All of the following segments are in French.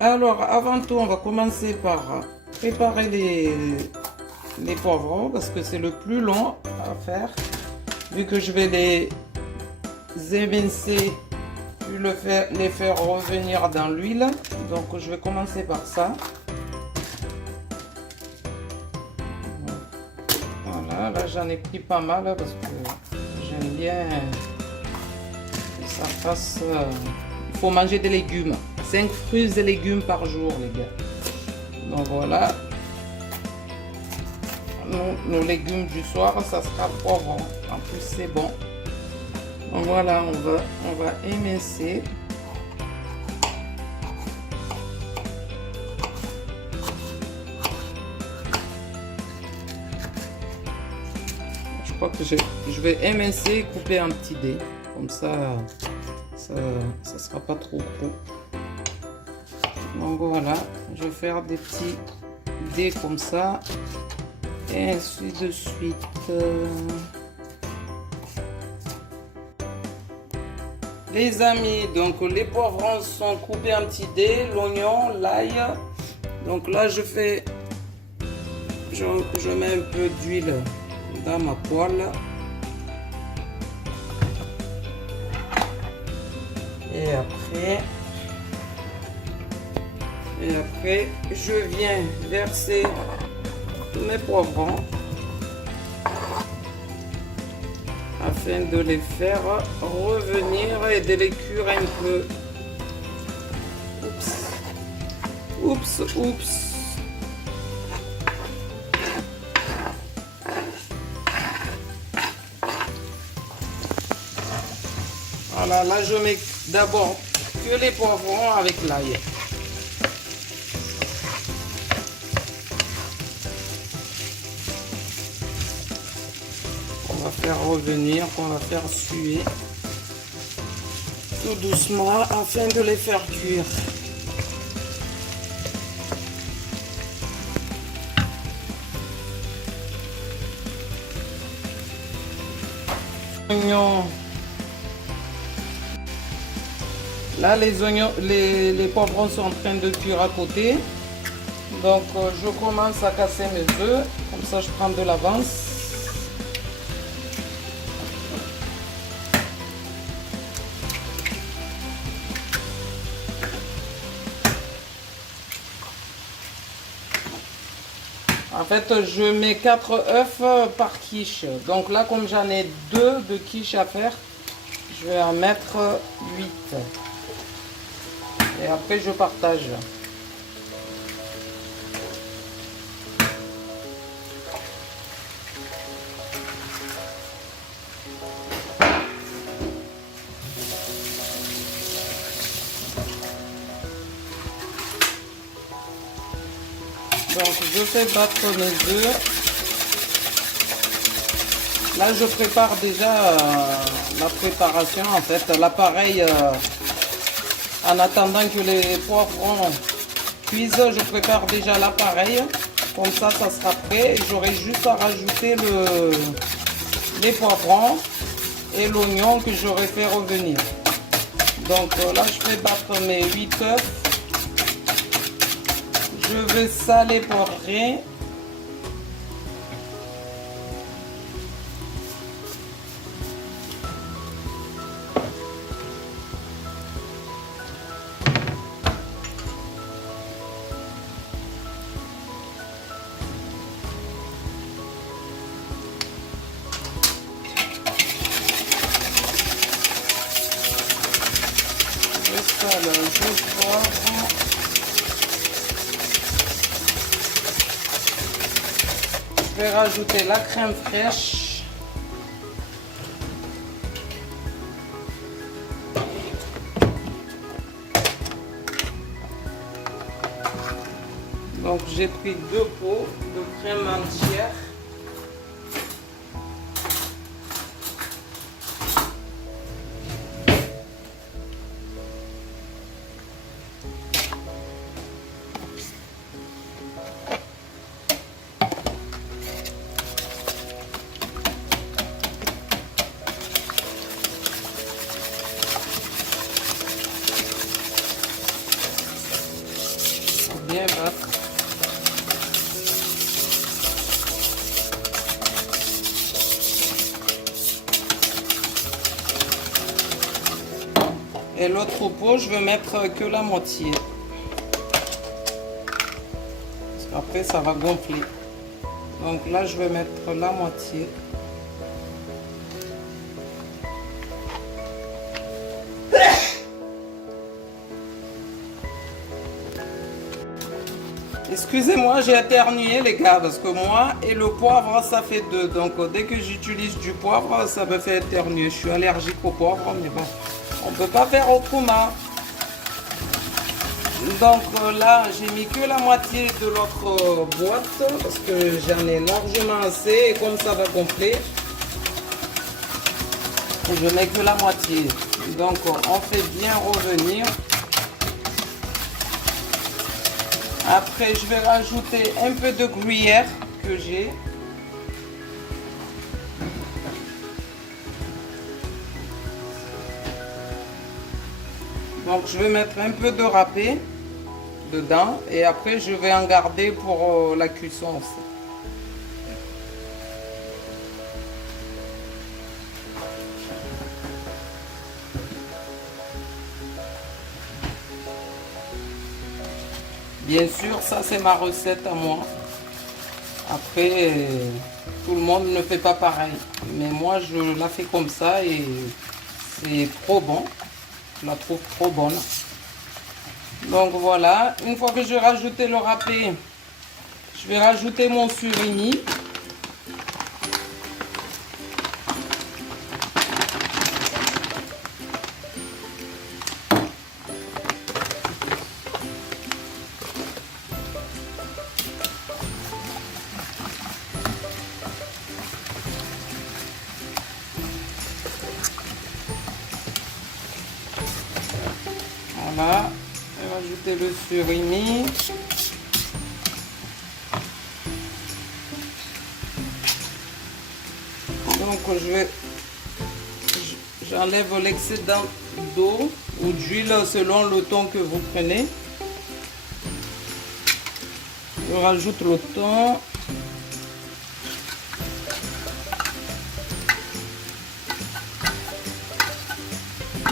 Alors, avant tout, on va commencer par préparer les poivrons parce que c'est le plus long à faire. Vu que je vais les émincer, puis les faire revenir dans l'huile. Donc, je vais commencer par ça. Voilà, là j'en ai pris pas mal parce que j'aime bien que ça fasse... il faut manger des légumes. 5 fruits et légumes par jour, les gars. Donc voilà. Nos légumes du soir, ça sera poivron. En plus, c'est bon. Donc voilà, on va émincer. Je crois que je vais émincer et couper un petit dé. Comme ça sera pas trop gros. Donc voilà, je vais faire des petits dés comme ça. Et ainsi de suite. Les amis, donc les poivrons sont coupés en petits dés, l'oignon, l'ail. Donc là, je mets un peu d'huile dans ma poêle. Et après, je viens verser tous mes poivrons afin de les faire revenir et de les cuire un peu. Oups. Voilà, là je mets d'abord que les poivrons avec l'ail. On va faire revenir, on va faire suer tout doucement afin de les faire cuire. Oignons. Là les oignons, les poivrons sont en train de cuire à côté. Donc je commence à casser mes œufs, comme ça je prends de l'avance. En fait, je mets 4 œufs par quiche. Donc là, comme j'en ai 2 de quiche à faire, je vais en mettre 8. Et après, je partage. Donc, je fais battre mes œufs. Là, je prépare déjà la préparation, en fait, l'appareil. En attendant que les poivrons cuisent, je prépare déjà l'appareil. Comme ça sera prêt. J'aurai juste à rajouter les poivrons et l'oignon que j'aurai fait revenir. Donc là, je fais battre mes 8 œufs. Je vais saler poivrer. Je vais rajouter la crème fraîche. Donc j'ai pris 2 pots de crème entière. bien battre. Et l'autre pot, je vais mettre que la moitié. Parce qu'après, ça va gonfler. Donc là, je vais mettre la moitié. Excusez-moi, j'ai éternué les gars, parce que moi et le poivre, ça fait deux. Donc dès que j'utilise du poivre, ça me fait éternuer. Je suis allergique au poivre, mais bon, on ne peut pas faire autrement. Donc là, j'ai mis que la moitié de l'autre boîte, parce que j'en ai largement assez. Et comme ça va gonfler, je mets que la moitié. Donc on fait bien revenir. Après, je vais rajouter un peu de gruyère que j'ai. Donc, je vais mettre un peu de râpé dedans et après, je vais en garder pour la cuisson aussi. Bien sûr, ça c'est ma recette à moi. Après, tout le monde ne fait pas pareil. Mais moi, je la fais comme ça et c'est trop bon. Je la trouve trop bonne. Donc voilà, une fois que j'ai rajouté le râpé, je vais rajouter mon surimi. Voilà, je vais rajouter le surimi. Donc j'enlève l'excédent d'eau ou d'huile selon le thon que vous prenez. Je rajoute le thon.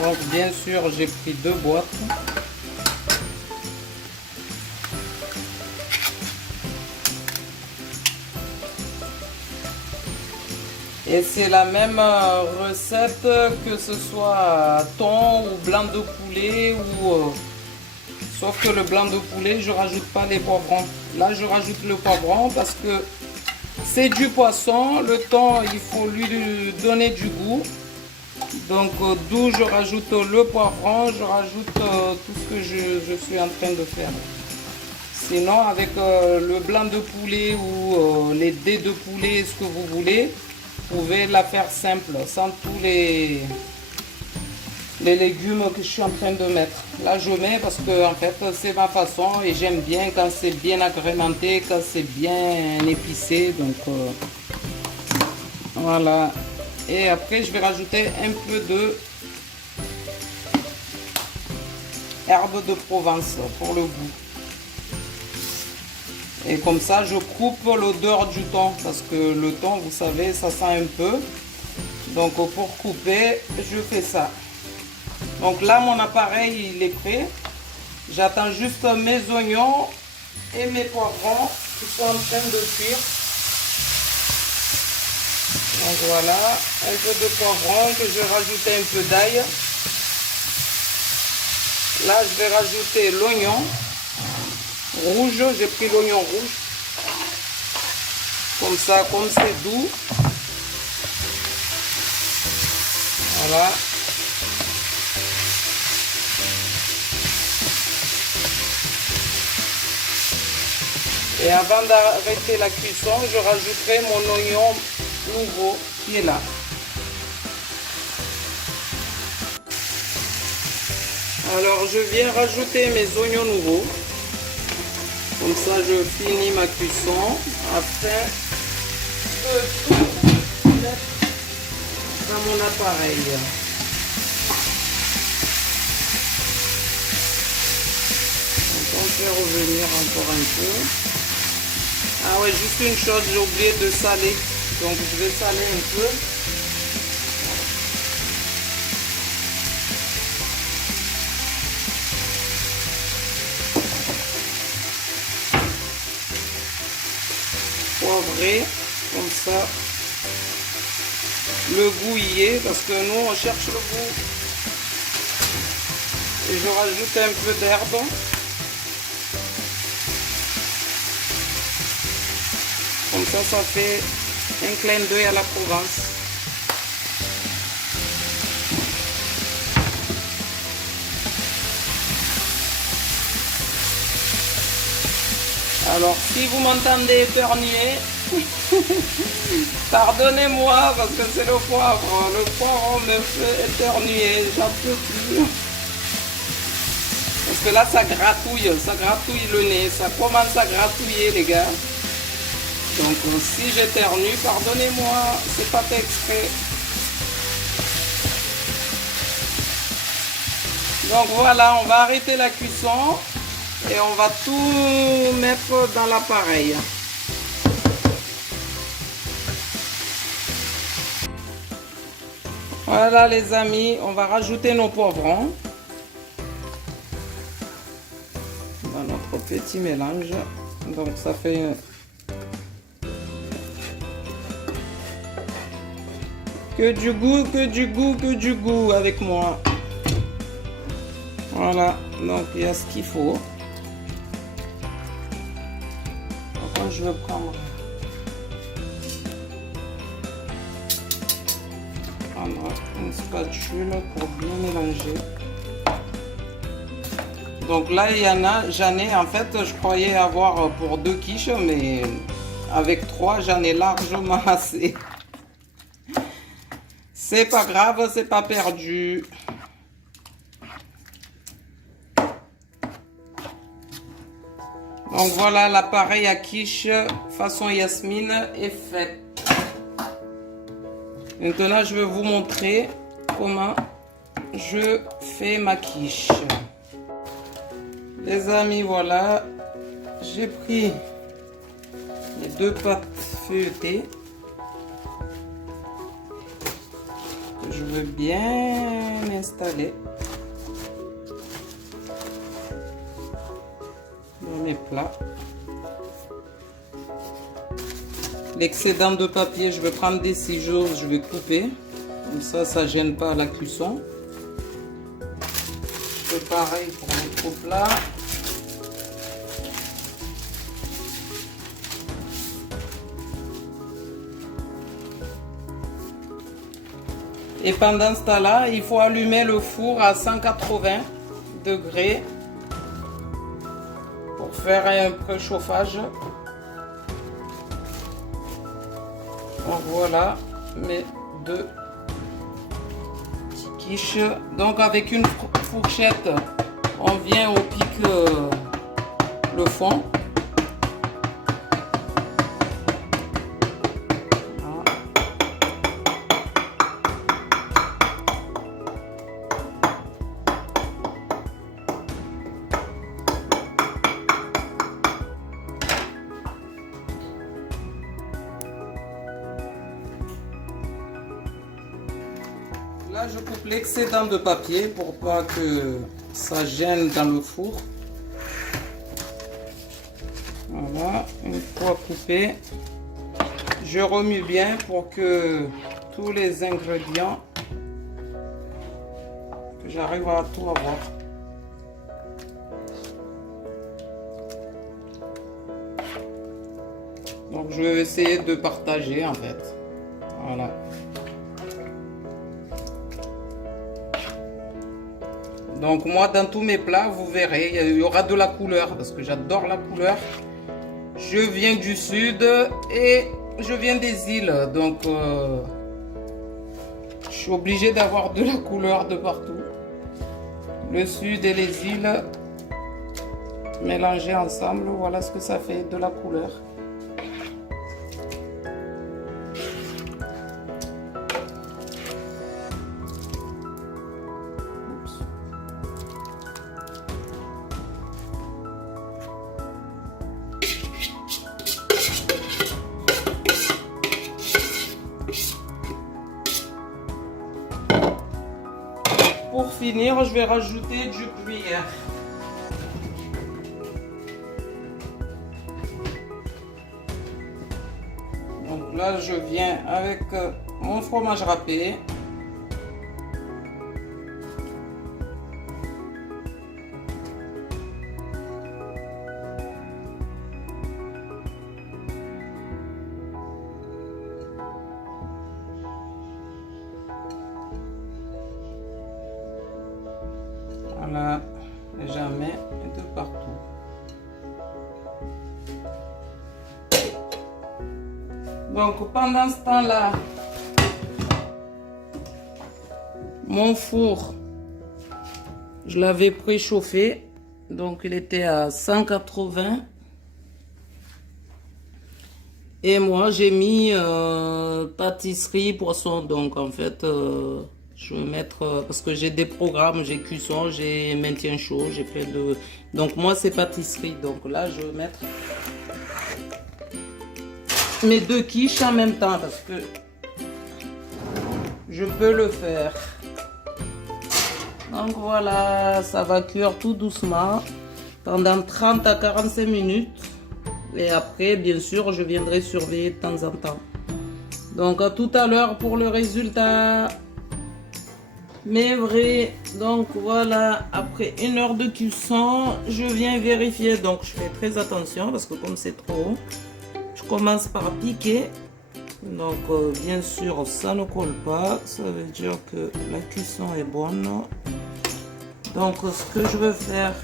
Donc bien sûr, j'ai pris 2 boîtes. Et c'est la même recette que ce soit thon ou blanc de poulet ou sauf que le blanc de poulet, je rajoute pas les poivrons. Là, je rajoute le poivron parce que c'est du poisson. Le thon, il faut lui donner du goût. Donc d'où je rajoute le poivron, je rajoute tout ce que je suis en train de faire. Sinon avec le blanc de poulet ou les dés de poulet, ce que vous voulez, vous pouvez la faire simple, sans tous les légumes que je suis en train de mettre. Là je mets parce que en fait c'est ma façon et j'aime bien quand c'est bien agrémenté, quand c'est bien épicé. Donc voilà. Et après, je vais rajouter un peu de herbe de Provence pour le goût. Et comme ça, je coupe l'odeur du thon parce que le thon, vous savez, ça sent un peu. Donc pour couper, je fais ça. Donc là, mon appareil, il est prêt. J'attends juste mes oignons et mes poivrons qui sont en train de cuire. Donc voilà, un peu de poivron que je vais rajouter un peu d'ail. Là, je vais rajouter l'oignon rouge. J'ai pris l'oignon rouge. Comme ça, comme c'est doux. Voilà. Et avant d'arrêter la cuisson, je rajouterai mon oignon nouveau qui est là. Alors je viens rajouter mes oignons nouveaux. Comme ça je finis ma cuisson afin de tout mettre dans mon appareil. Donc Je vais revenir encore un peu. Ah ouais, juste une chose, j'ai oublié de saler. Donc je vais saler un peu. Poivré, comme ça. Le goût y est, parce que nous on cherche le goût. Et je rajoute un peu d'herbe. Comme ça fait un clin d'œil à la Provence. Alors, si vous m'entendez éternuer, pardonnez-moi parce que c'est le poivre. Le poivre me fait éternuer, j'en peux plus. Parce que là, ça gratouille le nez, ça commence à gratouiller, les gars. Donc, si j'éternue, pardonnez-moi, c'est pas fait exprès. Donc voilà, on va arrêter la cuisson et on va tout mettre dans l'appareil. Voilà les amis, on va rajouter nos poivrons dans notre petit mélange. Donc ça fait que du goût, que du goût, que du goût avec moi. Voilà, donc il y a ce qu'il faut. Donc je vais prendre une spatule pour bien mélanger. Donc là il y en a, j'en ai en fait, je croyais avoir pour 2 quiches, mais avec 3 j'en ai largement assez. C'est pas grave, c'est pas perdu. Donc voilà, l'appareil à quiche façon Yasmine est fait. Maintenant, je vais vous montrer comment je fais ma quiche. Les amis, voilà, j'ai pris les 2 pâtes feuilletées que je veux bien installer dans mes plats. L'excédent de papier, je vais prendre des ciseaux, je vais couper. Comme ça ne gêne pas la cuisson. Je fais pareil pour notre plat. Et pendant ce temps-là, il faut allumer le four à 180 degrés pour faire un préchauffage. Donc voilà mes 2 petites quiches. Donc avec une fourchette, on vient au pic le fond. Là, je coupe l'excédent de papier pour pas que ça gêne dans le four. Voilà, une fois coupé, je remue bien pour que tous les ingrédients, que j'arrive à tout avoir. Donc, je vais essayer de partager en fait. Voilà. Donc moi, dans tous mes plats, vous verrez, il y aura de la couleur parce que j'adore la couleur. Je viens du sud et je viens des îles, donc je suis obligée d'avoir de la couleur de partout. Le sud et les îles mélangés ensemble, voilà ce que ça fait, de la couleur. finir, je vais rajouter du gruyère. Donc là, je viens avec mon fromage râpé. Voilà, jamais de partout. Donc pendant ce temps-là, mon four, je l'avais préchauffé. Donc il était à 180. Et moi j'ai mis pâtisserie, poisson. Donc en fait, je vais mettre, parce que j'ai des programmes, j'ai cuisson, j'ai maintien chaud, j'ai plein de... Donc moi c'est pâtisserie. Donc là je vais mettre mes 2 quiches en même temps parce que je peux le faire. Donc voilà, ça va cuire tout doucement pendant 30 à 45 minutes. Et après, bien sûr, je viendrai surveiller de temps en temps. Donc à tout à l'heure pour le résultat. Mais vrai, donc voilà, après 1 heure de cuisson, je viens vérifier. Donc je fais très attention parce que comme c'est trop, je commence par piquer. Donc bien sûr ça ne colle pas, ça veut dire que la cuisson est bonne. Donc ce que je veux faire,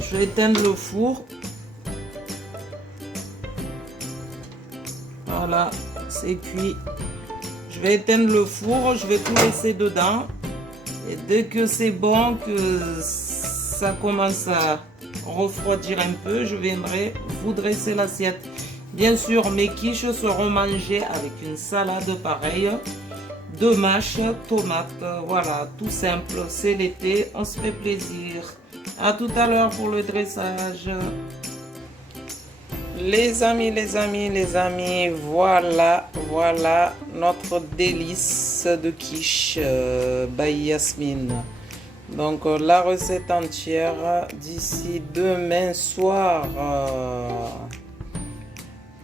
je vais éteindre le four. Voilà, c'est cuit. Je vais éteindre le four, je vais tout laisser dedans. Et dès que c'est bon, que ça commence à refroidir un peu, je viendrai vous dresser l'assiette. Bien sûr, mes quiches seront mangées avec une salade pareille, de mâches, tomates. Voilà, tout simple. C'est l'été, on se fait plaisir. À tout à l'heure pour le dressage. Les amis, voilà notre délice de quiche by Yasmine. Donc la recette entière d'ici demain soir.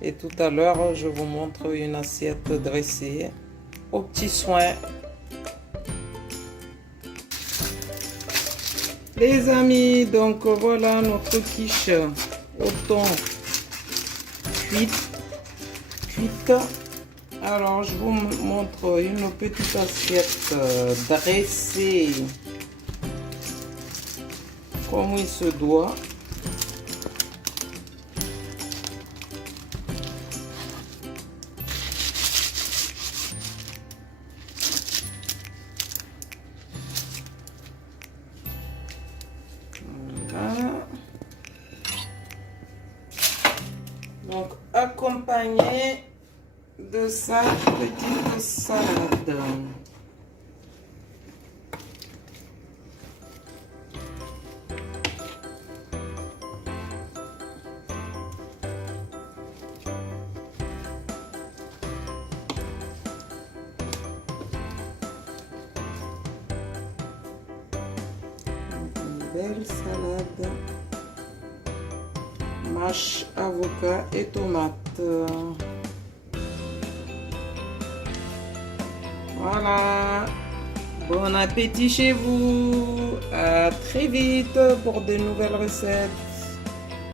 Et tout à l'heure, je vous montre une assiette dressée aux petits soins. Les amis, donc voilà notre quiche au thon cuite. Alors, je vous montre une petite assiette dressée comme il se doit. Donc, accompagné de sa petite salade. Une belle salade. Mâche, avocat et tomates. Voilà. Bon appétit chez vous. À très vite pour de nouvelles recettes.